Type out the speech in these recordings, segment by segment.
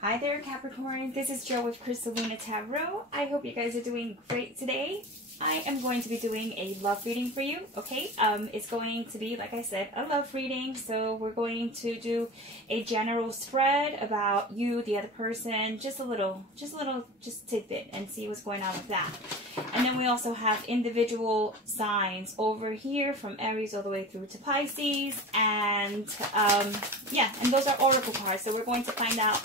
Hi there, Capricorn. This is Jo with Crystal Luna Tarot. I hope you guys are doing great today. I am going to be doing a love reading for you, okay? It's going to be, like I said, a love reading. So we're going to do a general spread about you, the other person, just a little tidbit, and see what's going on with that. And then we also have individual signs over here from Aries all the way through to Pisces. And yeah, and those are oracle cards. So we're going to find out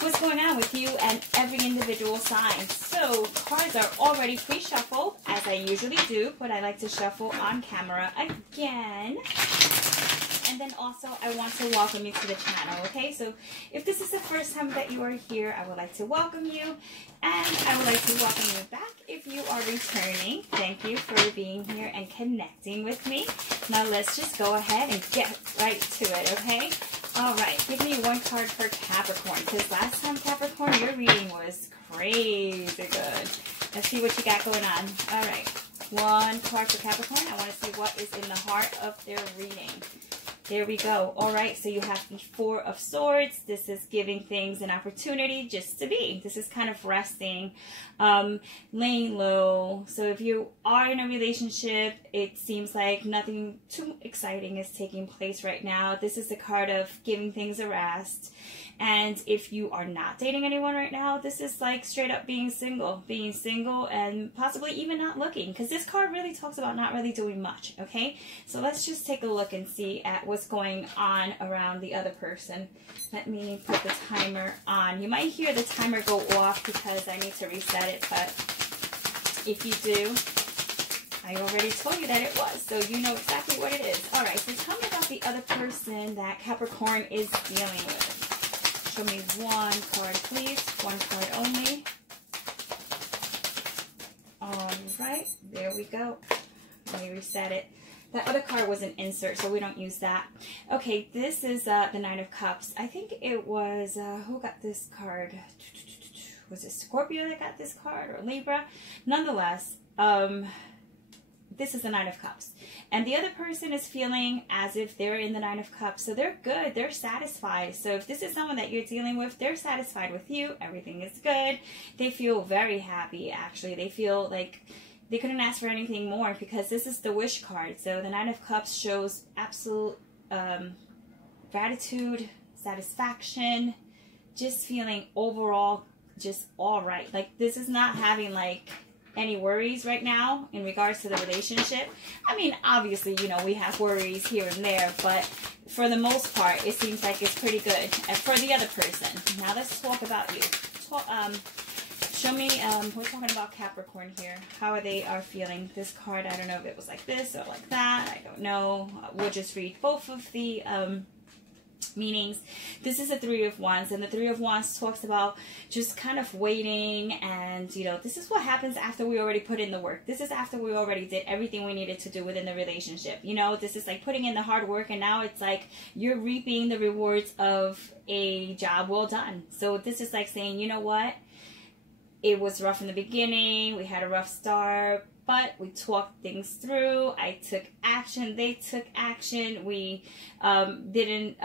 what's going on with you and every individual sign. So cards are already pre-shuffled, as I usually do, but I like to shuffle on camera again. And then also I want to welcome you to the channel, okay? So if this is the first time that you are here, I would like to welcome you, and I would like to welcome you back if you are returning. Thank you for being here and connecting with me. Now let's just go ahead and get right to it, okay? All right, give me one card for Capricorn, because last time, Capricorn, your reading was crazy good. Let's see what you got going on. All right, one card for Capricorn. I want to see what is in the heart of their reading. There we go. All right, so you have the Four of Swords. This is giving things an opportunity just to be. This is kind of resting, laying low. So if you are in a relationship, it seems like nothing too exciting is taking place right now. This is the card of giving things a rest. And if you are not dating anyone right now, this is like straight up being single and possibly even not looking, because this card really talks about not really doing much, okay? So let's just take a look and see at what's going on around the other person. Let me put the timer on. You might hear the timer go off because I need to reset it, but if you do, I already told you that it was, so you know exactly what it is. All right, so tell me about the other person that Capricorn is dealing with. Show me one card, please. One card only. All right, there we go. Let me reset it. That other card was an insert, so we don't use that. Okay, this is the Nine of Cups. I think it was, who got this card? Was it Scorpio that got this card, or Libra? Nonetheless, this is the Nine of Cups. And the other person is feeling as if they're in the Nine of Cups. So they're good. They're satisfied. So if this is someone that you're dealing with, they're satisfied with you. Everything is good. They feel very happy, actually. They feel like they couldn't ask for anything more, because this is the wish card. So the Nine of Cups shows absolute gratitude, satisfaction, just feeling overall just all right. Like, this is not having like any worries right now in regards to the relationship. I mean, obviously, you know, we have worries here and there, but for the most part, it seems like it's pretty good. And for the other person, now let's talk about you. Show me, we're talking about Capricorn here. How they are feeling. This card, I don't know if it was like this or like that. I don't know. We'll just read both of the meanings. This is a Three of Wands, and the Three of Wands talks about just kind of waiting, and you know, this is what happens after we already put in the work. This is after we already did everything we needed to do within the relationship. You know, this is like putting in the hard work, and now it's like you're reaping the rewards of a job well done. So this is like saying, you know what, it was rough in the beginning, we had a rough start, but we talked things through. I took action. They took action. We didn't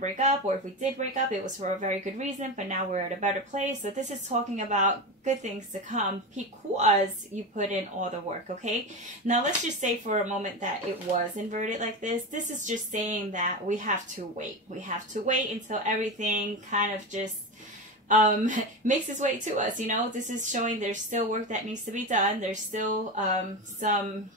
break up, or if we did break up, it was for a very good reason, but now we're at a better place. So this is talking about good things to come because you put in all the work, okay? Now let's just say for a moment that it was inverted like this. This is just saying that we have to wait. We have to wait until everything kind of just makes its way to us. You know, this is showing there's still work that needs to be done. There's still some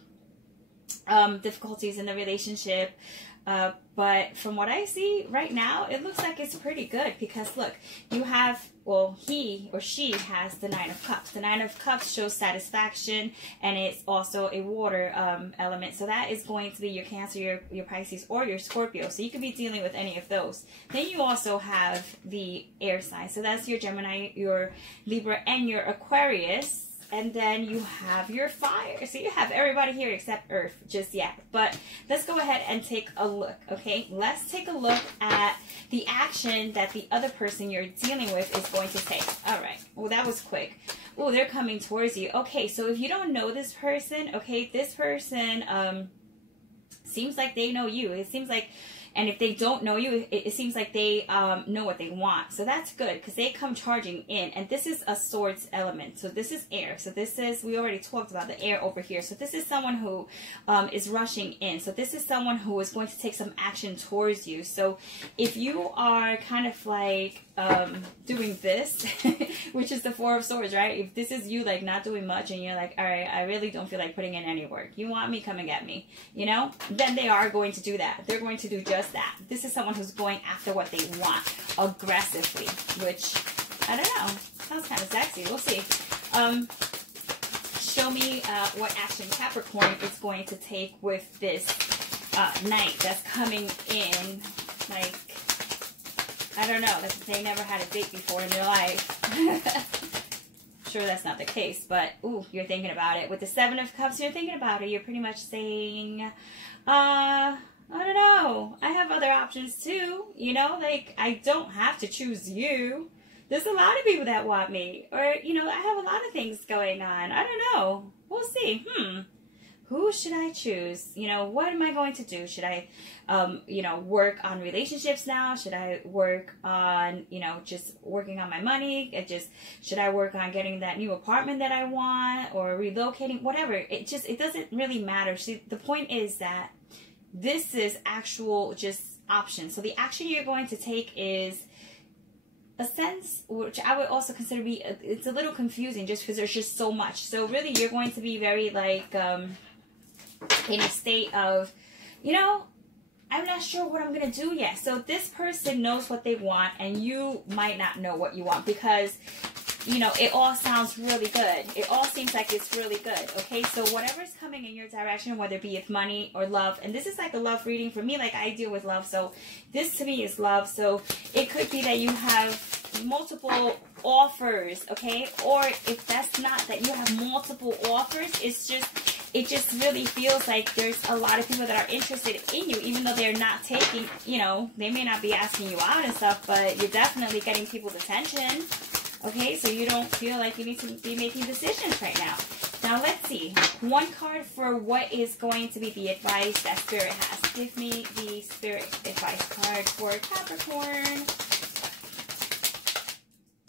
difficulties in the relationship. But from what I see right now, it looks like it's pretty good, because look, you have, well, he or she has the Nine of Cups. The Nine of Cups shows satisfaction, and it's also a water element. So that is going to be your Cancer, your Pisces, or your Scorpio. So you could be dealing with any of those. Then you also have the air sign. So that's your Gemini, your Libra, and your Aquarius. And then you have your fire. So you have everybody here except Earth just yet. But let's go ahead and take a look, okay? Let's take a look at the action that the other person you're dealing with is going to take. All right. Well, that was quick. Oh, they're coming towards you. Okay, so if you don't know this person, okay, this person seems like they know you. It seems like And if they don't know you, it seems like they know what they want. So that's good, because they come charging in. And this is a swords element. So this is air. So this is, we already talked about the air over here. So this is someone who is rushing in. So this is someone who is going to take some action towards you. So if you are kind of like doing this, which is the Four of Swords, right? If this is you like not doing much and you're like, all right, I really don't feel like putting in any work. You want me, come and get me, you know? Then they are going to do that. They're going to do just that. This is someone who's going after what they want aggressively, which, I don't know, sounds kind of sexy. We'll see. Show me what action Capricorn is going to take with this knight that's coming in. Like, I don't know, they never had a date before in their life. Sure, that's not the case, but ooh, you're thinking about it. With the Seven of Cups, you're thinking about it. You're pretty much saying, I don't know, I have other options too, you know, like, I don't have to choose you. There's a lot of people that want me, or, you know, I have a lot of things going on. I don't know. We'll see. Who should I choose? You know, what am I going to do? Should I, you know, work on relationships now? Should I work on, you know, just working on my money? Should I work on getting that new apartment that I want, or relocating? Whatever. It doesn't really matter. See, the point is that this is actual just options. So the action you're going to take is a sense, which I would also consider it's a little confusing just because there's just so much. So really you're going to be very like, in a state of, you know, I'm not sure what I'm going to do yet. So this person knows what they want and you might not know what you want, because, you know, it all sounds really good. It all seems like it's really good. Okay, so whatever's coming in your direction, whether it be it's money or love, and this is like a love reading for me, like I deal with love, so this to me is love. So it could be that you have multiple offers, okay, or if that's not that you have multiple offers, it just really feels like there's a lot of people that are interested in you, even though they're not taking, you know, they may not be asking you out and stuff, but you're definitely getting people's attention. Okay, so you don't feel like you need to be making decisions right now. Now, let's see. One card for what is going to be the advice that Spirit has. Give me the Spirit advice card for Capricorn.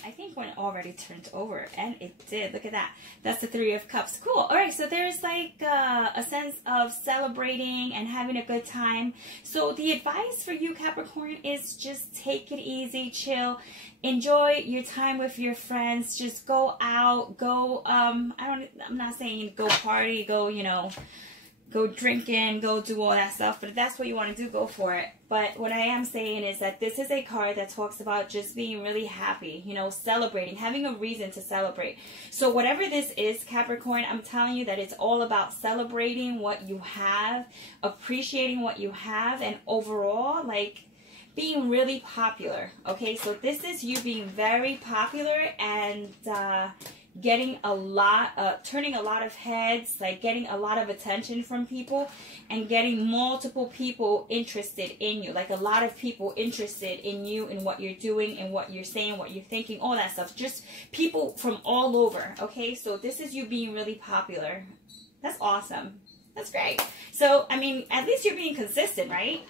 I think one already turned over, and it did. Look at that. That's the Three of Cups. Cool. All right, so there's like a sense of celebrating and having a good time. So the advice for you, Capricorn, is just take it easy, chill, enjoy your time with your friends. Just go out, go. I'm not saying go party, go, you know, go drinking, go do all that stuff. But if that's what you want to do, go for it. But what I am saying is that this is a card that talks about just being really happy, you know, celebrating, having a reason to celebrate. So whatever this is, Capricorn, I'm telling you that it's all about celebrating what you have, appreciating what you have, and overall, like, being really popular. Okay, so this is you being very popular and getting a lot, turning a lot of heads, like getting a lot of attention from people and getting multiple people interested in you, like a lot of people interested in you and what you're doing and what you're saying, what you're thinking, all that stuff. Just people from all over. Okay, so this is you being really popular. That's awesome. That's great. So, I mean, at least you're being consistent, right?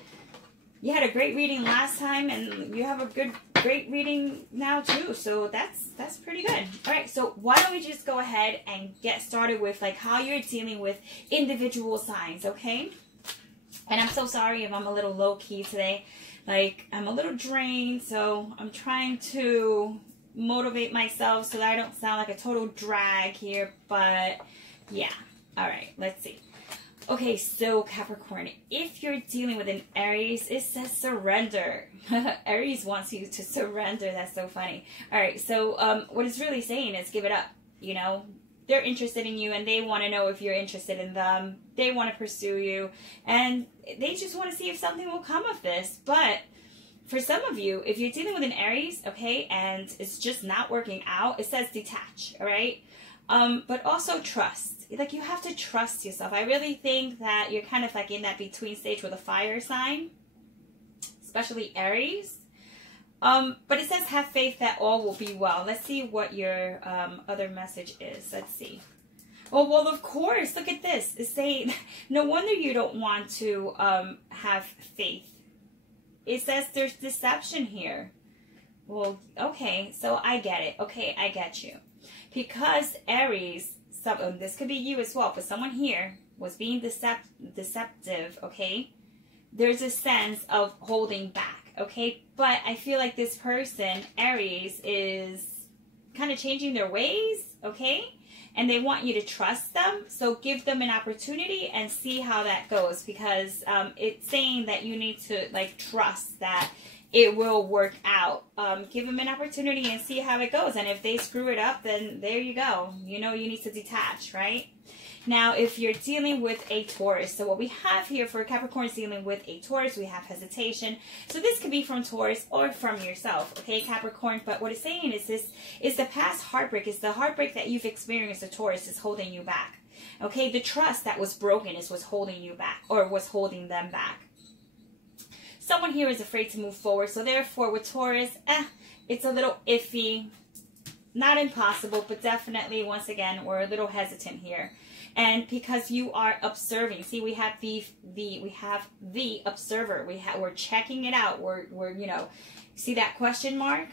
You had a great reading last time, and you have a great reading now too. So that's pretty good. All right, so why don't we just go ahead and get started with like how you're dealing with individual signs, okay? And I'm so sorry if I'm a little low key today. Like, I'm a little drained, so I'm trying to motivate myself so that I don't sound like a total drag here. But yeah, all right, let's see. Okay, so Capricorn, if you're dealing with an Aries, it says surrender. Aries wants you to surrender. That's so funny. All right, so what it's really saying is give it up. You know, they're interested in you and they want to know if you're interested in them. They want to pursue you and they just want to see if something will come of this. But for some of you, if you're dealing with an Aries, okay, and it's just not working out, it says detach, all right? But also trust. Like, you have to trust yourself. I really think that you're kind of like in that between stage with a fire sign, especially Aries. But it says have faith that all will be well. Let's see what your other message is. Let's see. Oh, well, of course. Look at this. It's saying, no wonder you don't want to have faith. it says there's deception here. Well, okay, so I get it. Okay, I get you. Because Aries, this could be you as well, but someone here was being deceptive, okay? There's a sense of holding back, okay? But I feel like this person, Aries, is kind of changing their ways, okay? And they want you to trust them. So give them an opportunity and see how that goes, because it's saying that you need to like trust that it will work out. Give them an opportunity and see how it goes. And if they screw it up, then there you go. You know, you need to detach, right? Now, if you're dealing with a Taurus, so what we have here for Capricorn dealing with a Taurus, we have hesitation. So this could be from Taurus or from yourself, okay, Capricorn? But what it's saying is this is the past heartbreak. It's the heartbreak that you've experienced. A Taurus is holding you back, okay? The trust that was broken is what's holding you back, or was holding them back. Someone here is afraid to move forward. So therefore, with Taurus, it's a little iffy. Not impossible, but definitely, once again, we're a little hesitant here. And because you are observing, see, we have the observer. We're checking it out. We're you know, see that question mark?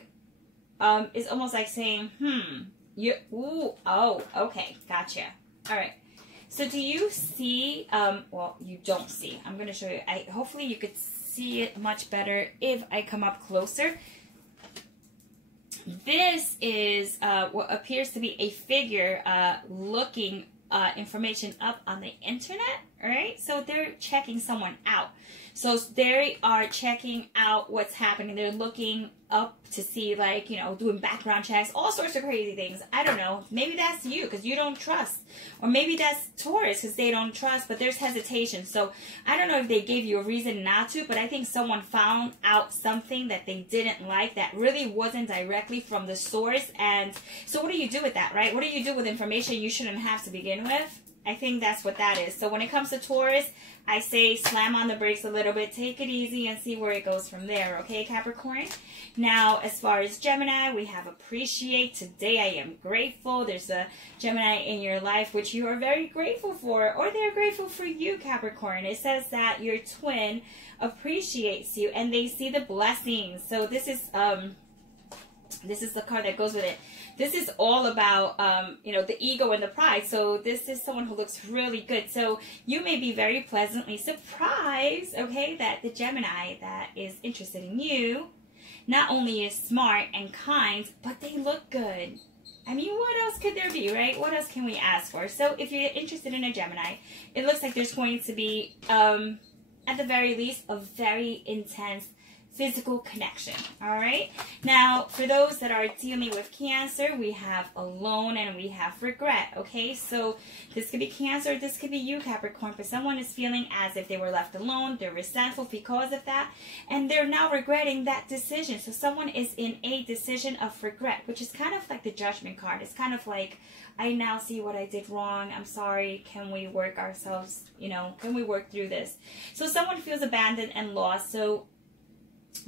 It's almost like saying, oh, okay, gotcha. All right. So do you see? Well, you don't see. I'm going to show you. Hopefully you could see it much better if I come up closer. This is what appears to be a figure looking information up on the internet, all right? So they're checking someone out. So they are checking out what's happening. They're looking up to see, like, you know, doing background checks, all sorts of crazy things. I don't know. Maybe that's you because you don't trust. Or maybe that's Taurus because they don't trust, but there's hesitation. So I don't know if they gave you a reason not to, but I think someone found out something that they didn't like that really wasn't directly from the source. And so what do you do with that, right? What do you do with information you shouldn't have to begin with? I think that's what that is. So when it comes to Taurus, I say slam on the brakes a little bit, take it easy, and see where it goes from there, okay, Capricorn? Now, as far as Gemini, we have appreciate. Today I am grateful. There's a Gemini in your life which you are very grateful for, or they're grateful for you, Capricorn. It says that your twin appreciates you and they see the blessings. So this is the card that goes with it. This is all about, you know, the ego and the pride. So this is someone who looks really good. So you may be very pleasantly surprised, okay, that the Gemini that is interested in you not only is smart and kind, but they look good. I mean, what else could there be, right? What else can we ask for? So if you're interested in a Gemini, it looks like there's going to be, at the very least, a very intense physical connection. All right. Now, for those that are dealing with Cancer, we have alone and we have regret. Okay. So this could be Cancer. This could be you, Capricorn. But someone is feeling as if they were left alone. They're resentful because of that. And they're now regretting that decision. So someone is in a decision of regret, which is kind of like the Judgment card. It's kind of like, I now see what I did wrong. I'm sorry. Can we work ourselves, you know, can we work through this? So someone feels abandoned and lost. So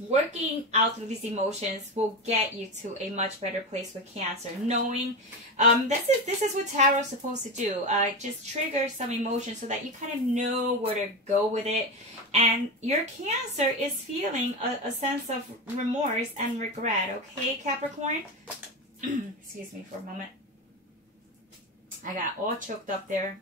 working out through these emotions will get you to a much better place with Cancer. Knowing this is what tarot is supposed to do. Just trigger some emotions so that you kind of know where to go with it. And your Cancer is feeling a sense of remorse and regret. Okay, Capricorn? Excuse me for a moment. I got all choked up there.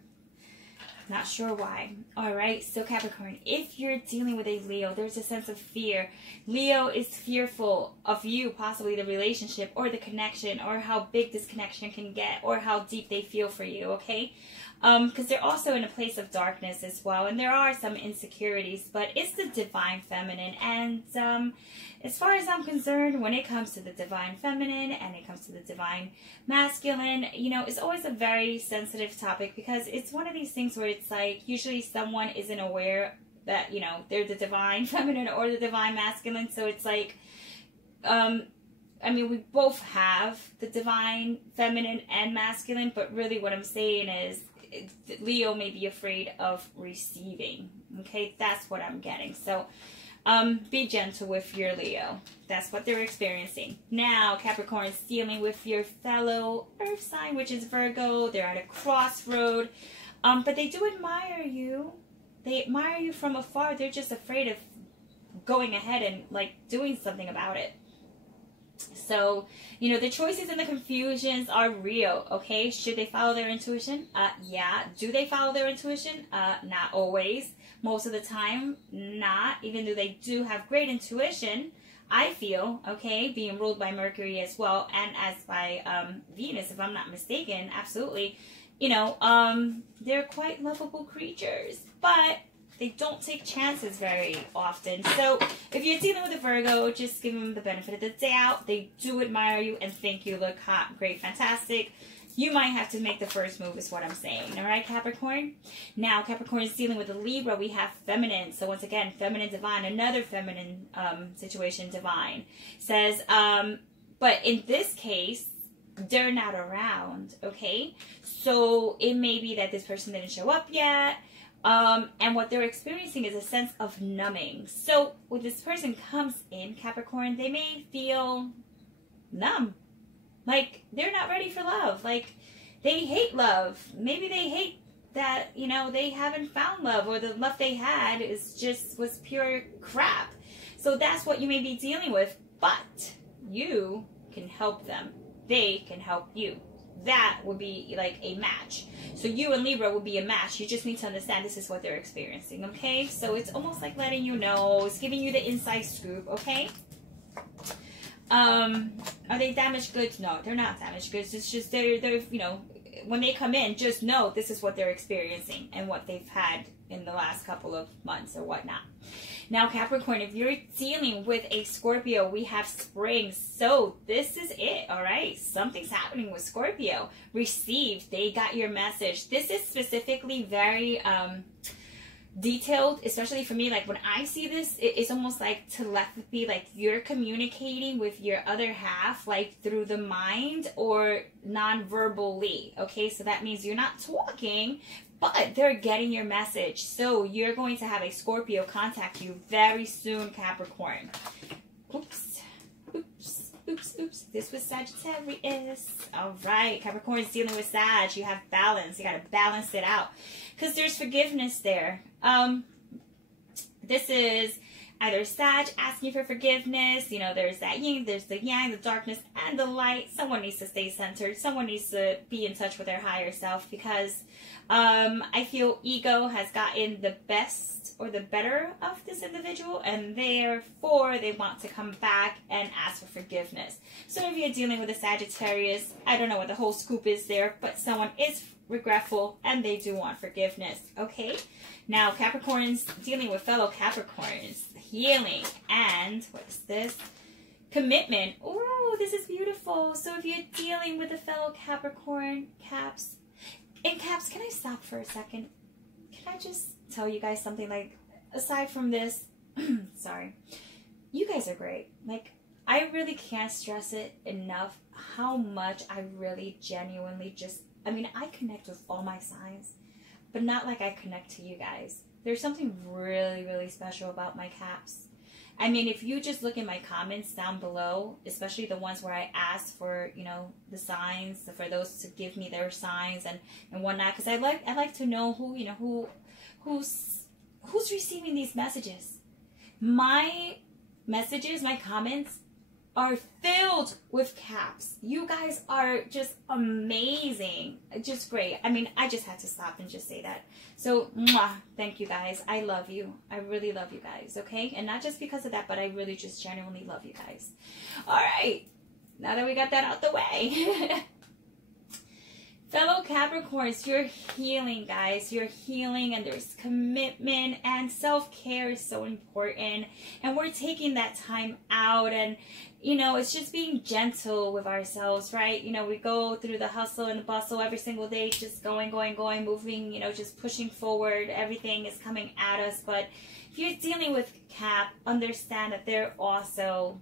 Not sure why. All right, so Capricorn, if you're dealing with a Leo, there's a sense of fear. Leo is fearful of you, possibly the relationship or the connection, or how big this connection can get, or how deep they feel for you, okay? Because they're also in a place of darkness as well, and there are some insecurities, but it's the divine feminine. And as far as I'm concerned, when it comes to the divine feminine and it comes to the divine masculine, you know, it's always a very sensitive topic, because it's one of these things where it's like usually someone isn't aware that, you know, they're the divine feminine or the divine masculine. So it's like, I mean, we both have the divine feminine and masculine, but really what I'm saying is Leo may be afraid of receiving. Okay, that's what I'm getting. So be gentle with your Leo. That's what they're experiencing. Now, Capricorn is dealing with your fellow earth sign, which is Virgo. They're at a crossroad. But they do admire you. They admire you from afar. They're just afraid of going ahead and like doing something about it. So, you know, the choices and the confusions are real, okay? Should they follow their intuition? Yeah. Do they follow their intuition? Not always. Most of the time, not. Even though they do have great intuition, I feel, okay, being ruled by Mercury as well, and as by Venus, if I'm not mistaken, absolutely. You know, they're quite lovable creatures, but they don't take chances very often. So if you're dealing with a Virgo, just give them the benefit of the doubt. They do admire you and think you look hot, great, fantastic. You might have to make the first move is what I'm saying. All right, Capricorn? Now, Capricorn is dealing with a Libra. We have feminine. So once again, feminine, divine, another feminine situation, divine. Says, but in this case, they're not around, okay? So it may be that this person didn't show up yet. And what they're experiencing is a sense of numbing. So when this person comes in, Capricorn, they may feel numb. Like they're not ready for love. Like they hate love. Maybe they hate that, you know, they haven't found love, or the love they had was pure crap. So that's what you may be dealing with. But you can help them. They can help you. That would be like a match. So you and Libra will be a match. You just need to understand this is what they're experiencing, okay? So it's almost like letting you know. It's giving you the inside scoop, okay? Are they damaged goods? No, they're not damaged goods. It's just they're you know, when they come in, just know this is what they're experiencing and what they've had in the last couple of months or whatnot. Now, Capricorn, if you're dealing with a Scorpio, we have spring. So this is it, all right? Something's happening with Scorpio. Received. They got your message. This is specifically very detailed, especially for me. Like when I see this, it's almost like telepathy, like you're communicating with your other half, like through the mind or non-verbally, okay? So that means you're not talking, but they're getting your message. So you're going to have a Scorpio contact you very soon, Capricorn. Oops, oops, oops, oops. This was Sagittarius. All right, Capricorn is dealing with Sag. You have balance. You got to balance it out because there's forgiveness there. This is either Sag asking for forgiveness. You know, there's that yin, there's the yang, the darkness, and the light. Someone needs to stay centered. Someone needs to be in touch with their higher self because I feel ego has gotten the best or the better of this individual, and therefore they want to come back and ask for forgiveness. So if you're dealing with a Sagittarius, I don't know what the whole scoop is there, but someone is regretful and they do want forgiveness, okay? Now, Capricorns dealing with fellow Capricorns, healing, and what is this? Commitment. Oh, this is beautiful. So if you're dealing with a fellow Capricorn, Caps, and Caps, can I stop for a second? Can I just tell you guys something? Like, aside from this, sorry, you guys are great. Like, I really can't stress it enough how much I really genuinely just, I mean, I connect with all my signs, but not like I connect to you guys. There's something really, really special about my Caps. I mean, if you just look at my comments down below, especially the ones where I ask for, you know, the signs, for those to give me their signs and whatnot, because I like to know who, you know, who's receiving these messages. My messages, my comments are filled with Caps. You guys are just amazing. Just great. I mean, I just had to stop and just say that. So, mwah, thank you guys. I love you. I really love you guys, okay? And not just because of that, but I really just genuinely love you guys. All right. Now that we got that out the way. Fellow Capricorns, you're healing, guys. You're healing, and there's commitment, and self-care is so important. And we're taking that time out, and, you know, it's just being gentle with ourselves, right? You know, we go through the hustle and the bustle every single day, just going, moving, you know, just pushing forward. Everything is coming at us. But if you're dealing with Cap, understand that they're also,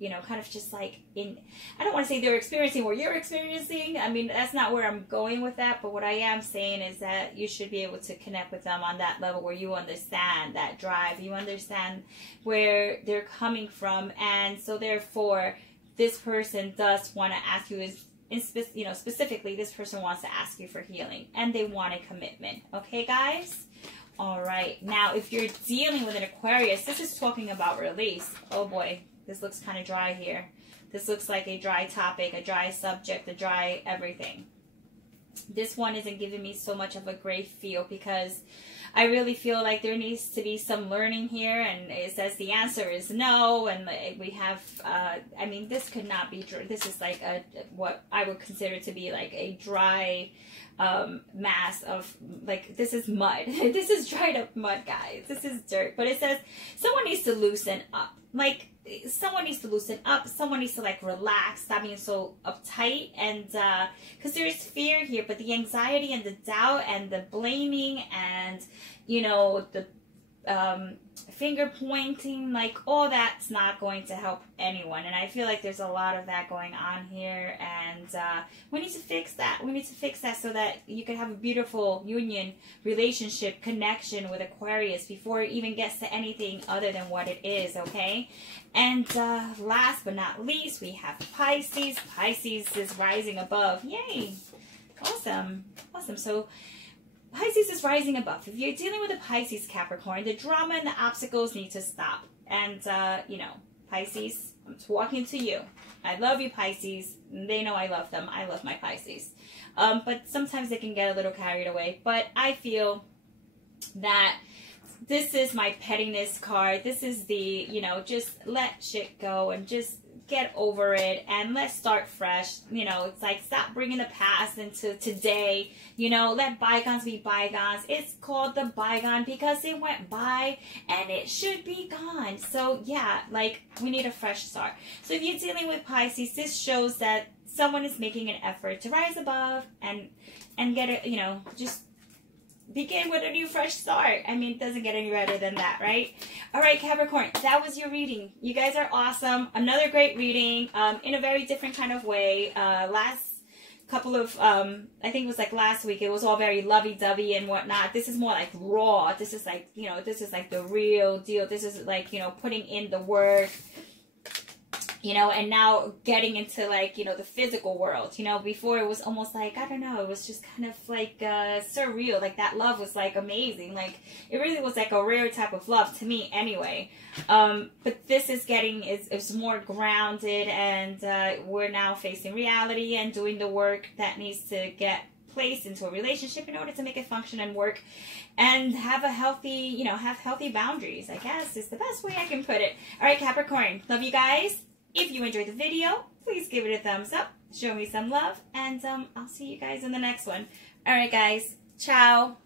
you know, kind of just like in, I don't want to say they're experiencing what you're experiencing. I mean, that's not where I'm going with that. But what I am saying is that you should be able to connect with them on that level where you understand that drive. You understand where they're coming from. And so therefore, this person does want to ask you, you know, specifically, this person wants to ask you for healing. And they want a commitment. Okay, guys? All right. Now, if you're dealing with an Aquarius, this is talking about release. Oh boy, this looks kind of dry here. This looks like a dry topic, a dry subject, a dry everything. This one isn't giving me so much of a great feel because I really feel like there needs to be some learning here, and it says the answer is no, and we have, I mean, this could not be, this is like what I would consider to be like a dry mass of, like, this is mud. This is dried up mud, guys. This is dirt. But it says someone needs to loosen up. Like, someone needs to loosen up. Someone needs to, like, relax, stop being so uptight. And because there's fear here, but the anxiety and the doubt and the blaming and, you know, the finger pointing, like, all that's not going to help anyone. And I feel like there's a lot of that going on here, and we need to fix that. We need to fix that so that you can have a beautiful union, relationship, connection with Aquarius before it even gets to anything other than what it is, okay? And last but not least, we have Pisces. Pisces is rising above. Yay! Awesome. Awesome. So Pisces is rising above. If you're dealing with a Pisces Capricorn, the drama and the obstacles need to stop. And, you know, Pisces, I'm talking to you. I love you, Pisces. They know I love them. I love my Pisces. But sometimes they can get a little carried away. But I feel that this is my pettiness card. This is the, you know, just let shit go and just get over it and let's start fresh. You know, it's like, stop bringing the past into today. You know, let bygones be bygones. It's called the bygone because it went by and it should be gone. So yeah, like, we need a fresh start. So if you're dealing with Pisces, this shows that someone is making an effort to rise above and get it, you know, just begin with a new fresh start. I mean, it doesn't get any better than that, right? All right, Capricorn, that was your reading. You guys are awesome. Another great reading in a very different kind of way. Last couple of, I think it was like last week, it was all very lovey-dovey and whatnot. This is more like raw. This is like, you know, this is like the real deal. This is like, you know, putting in the work. You know, and now getting into, like, you know, the physical world. You know, before it was almost like, I don't know, it was just kind of like surreal. Like, that love was like amazing. Like, it really was like a rare type of love to me anyway. But this is getting, it's more grounded, and we're now facing reality and doing the work that needs to get placed into a relationship in order to make it function and work and have a healthy, you know, have healthy boundaries, I guess is the best way I can put it. All right, Capricorn, love you guys. If you enjoyed the video, please give it a thumbs up, show me some love, and I'll see you guys in the next one. All right, guys. Ciao.